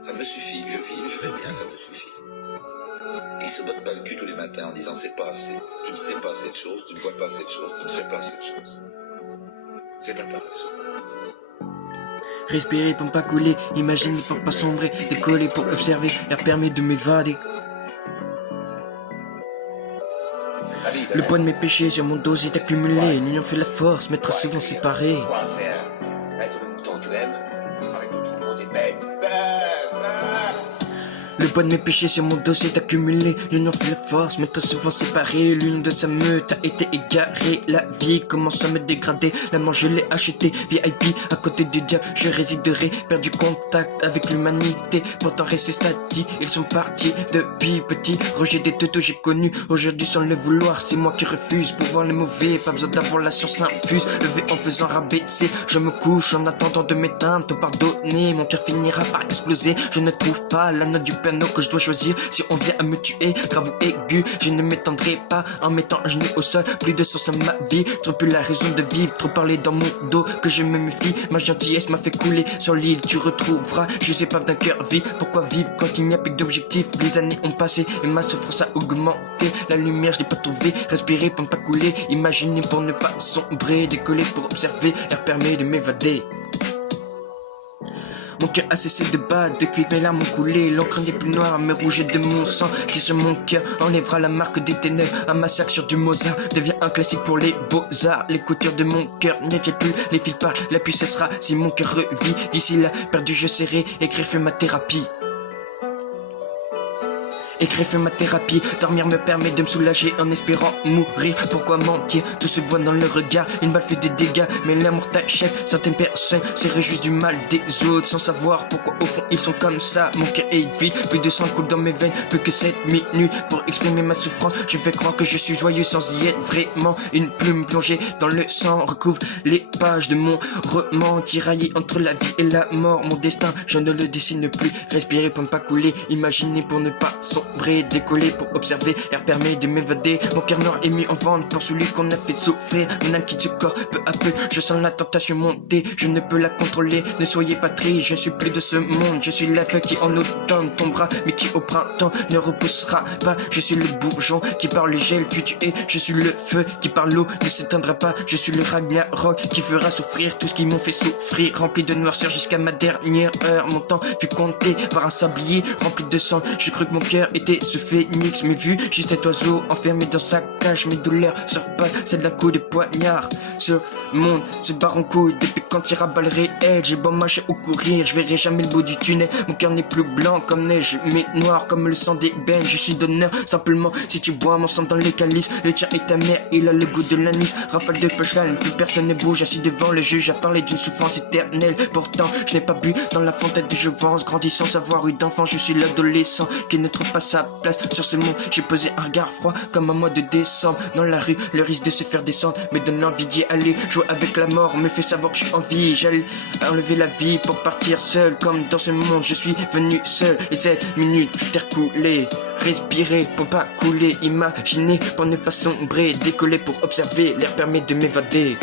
Ça me suffit, je file, je vais bien, ça me suffit. Et il se botte pas le cul tous les matins en disant c'est pas assez. Tu ne sais pas cette chose, tu ne vois pas cette chose, tu ne sais pas cette chose. C'est la paresse. Respirer pour ne pas couler, imaginer pour ne pas sombrer, décoller pour observer, l'air permet de m'évader. Le poids de mes péchés sur mon dos s'est accumulé, l'union fait la force, mais trop souvent séparés. Quoi faire? Être le mouton que tu aimes? Avec le troupeau des bêtes. Le poids de mes péchés sur mon dos s'est accumulé, l'union fait la force, mais trop souvent séparés. L'union de sa meute a été égarée, la vie commence à me dégrader. L'amour je l'ai acheté, VIP, à côté du diable je résiderai. Perdu contact avec l'humanité, pourtant resté statique. Ils sont partis depuis petit, rejet des teuteux j'ai connu. Aujourd'hui sans le vouloir, c'est moi qui refuse. Pour voir les mauvais, pas besoin d'avoir la science infuse. Levé en faisant rabaisser, je me couche en attendant de m'éteindre. Te pardonner, mon cœur finira par exploser. Je ne trouve pas la note du que je dois choisir. Si on vient à me tuer, grave ou aigu, je ne m'étendrai pas en mettant un genou au sol. Plus de sens à ma vie, trop plus la raison de vivre. Trop parler dans mon dos que je me méfie. Ma gentillesse m'a fait couler sur l'île. Tu retrouveras, je sais pas d'un cœur vide. Pourquoi vivre quand il n'y a plus d'objectif? Les années ont passé et ma souffrance a augmenté. La lumière je l'ai pas trouvée, respirer pour ne pas couler, imaginer pour ne pas sombrer, décoller pour observer, l'air permet de m'évader. Mon cœur a cessé de battre depuis que mes larmes ont coulé. L'encre n'est plus noire, mais rouge de mon sang qui sur mon cœur enlèvera la marque des ténèbres. Un massacre sur du Mozart devient un classique pour les beaux-arts. Les coutures de mon cœur ne tiennent plus, les fils parlent, la pluie cessera si mon cœur revit. D'ici là, perdu je serai, écrire fait ma thérapie. Écrire fait ma thérapie, dormir me permet de me soulager en espérant mourir. Pourquoi mentir? Tout se voit dans le regard, une balle fait des dégâts, mais l'amour t'achève. Certaines personnes se réjouissent du mal des autres sans savoir pourquoi au fond ils sont comme ça. Mon cœur est vide, plus de sang coule dans mes veines, plus que 7 minutes pour exprimer ma souffrance. Je fais croire que je suis joyeux sans y être vraiment. Une plume plongée dans le sang recouvre les pages de mon roman, tiraillé entre la vie et la mort. Mon destin, je ne le dessine plus. Respirer pour ne pas couler, imaginer pour ne pas sombrer, décoller pour observer, l'air permet de m'évader. Mon cœur noir est mis en vente pour celui qu'on a fait souffrir. Mon âme quitte ce corps peu à peu, je sens la tentation monter, je ne peux la contrôler. Ne soyez pas tristes, je suis plus de ce monde. Je suis la feuille qui en automne tombera, mais qui au printemps ne repoussera pas. Je suis le bourgeon qui par le gel fut tué, je suis le feu qui par l'eau ne s'éteindra pas. Je suis le Ragnarok qui fera souffrir tout ce qui m'ont fait souffrir. Rempli de noirceur jusqu'à ma dernière heure, mon temps fut compté par un sablier rempli de sang. Je crus que mon cœur était ce phénix, mais vu juste un oiseau enfermé dans sa cage. Mes douleurs surpassent celles d'un coup de poignard. Ce monde se barre en couille depuis quand tire à balles réelles. J'ai beau marcher ou courir, je verrai jamais le bout du tunnel. Mon cœur n'est plus blanc comme neige, mais noir comme le sang d'ébène. Je suis d'honneur simplement si tu bois mon sang dans le calice. Le tien est amer, il a le goût de l'anis. Rafale de punchline, plus personne ne bouge. Assis devant le juge à parler d'une souffrance éternelle. Pourtant je n'ai pas bu dans la fontaine de jouvence. Grandi sans avoir eu d'enfant, je suis l'adolescent qui ne trouve pas sa place sur ce monde. J'ai posé un regard froid comme un mois de décembre. Dans la rue, le risque de se faire descendre me donne envie d'y aller. Jouer avec la mort me fait savoir que je suis en vie. J'allais enlever la vie pour partir seul. Comme dans ce monde, je suis venu seul. Les 7 minutes furent coulées. Respirer pour pas couler, imaginer pour ne pas sombrer, décoller pour observer, l'air permet de m'évader.